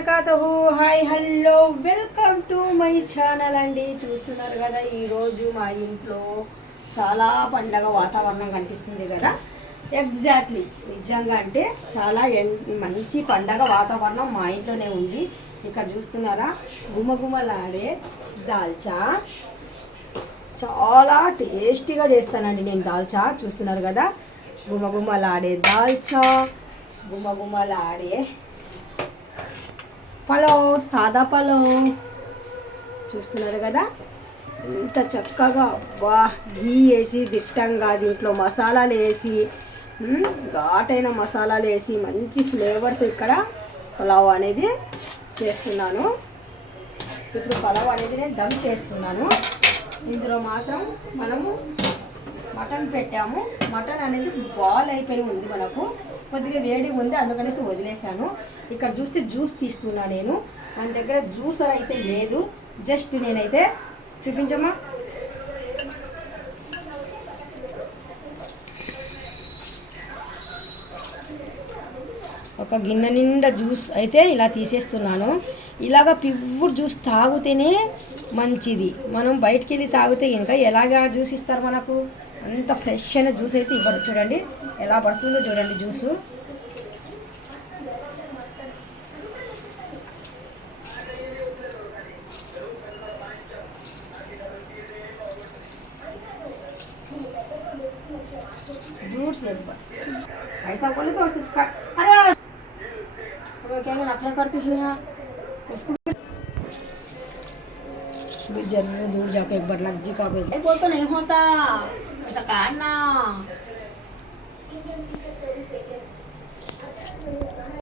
వబరకాతుహు. Hi hello welcome to my channel అండి. చూస్తున్నారు కదా, ఈరోజు మా ఇంట్లో చాలా పండగ వాతావరణం కనిపిస్తుంది కదా. ఎగ్జాక్ట్లీ నిజంగా అంటే చాలా మంచి పండగ వాతావరణం మా ఇంట్లోనే ఉంది. ఇక్కడ చూస్తున్నారా, గుమగుమలాడే దాల్చా చాలా టేస్టీగా చేస్తానండి నేను దాల్చా. చూస్తున్నారు కదా, గుమగుమలాడే దాల్చా, గుమగుమలాడే పలావ్, సాదా పలావ్ చూస్తున్నారు కదా. ఇంత చక్కగా ఘీ వేసి దిట్టంగా దీంట్లో మసాలాలు వేసి ఘాటైన మసాలాలు వేసి మంచి ఫ్లేవర్తో ఇక్కడ పలావ్ అనేది చేస్తున్నాను. ఇప్పుడు పలావ్ అనేది నేను దమ్ చేస్తున్నాను. ఇందులో మాత్రం మనము మటన్ పెట్టాము. మటన్ అనేది బాయిల్ అయిపోయి ఉంది, మనకు కొద్దిగా వేడి ఉంది, అందుకనేసి వదిలేశాను. ఇక్కడ చూస్తే జ్యూస్ తీస్తున్నా నేను. మన దగ్గర జ్యూసర్ అయితే లేదు, జస్ట్ నేనైతే చూపించమ్మా. ఒక గిన్నె నిండా జ్యూస్ అయితే ఇలా తీసేస్తున్నాను. ఇలాగ ప్యూర్ జ్యూస్ తాగితేనే మంచిది. మనం బయటికి వెళ్ళి తాగితే కనుక ఎలాగా జ్యూస్ ఇస్తారు మనకు, అంత ఫ్రెష్ అయిన జ్యూస్ అయితే ఇవ్వరు. చూడండి ఎలా పడుతుందో చూడండి జ్యూసు. ऐसा बोले तो उससे काट। अरे क्या मैं नखरा करती हूँ यहाँ उसको जरूर दूर जाके एक बार नज्जी का बोल तो नहीं होता ऐसा काटना।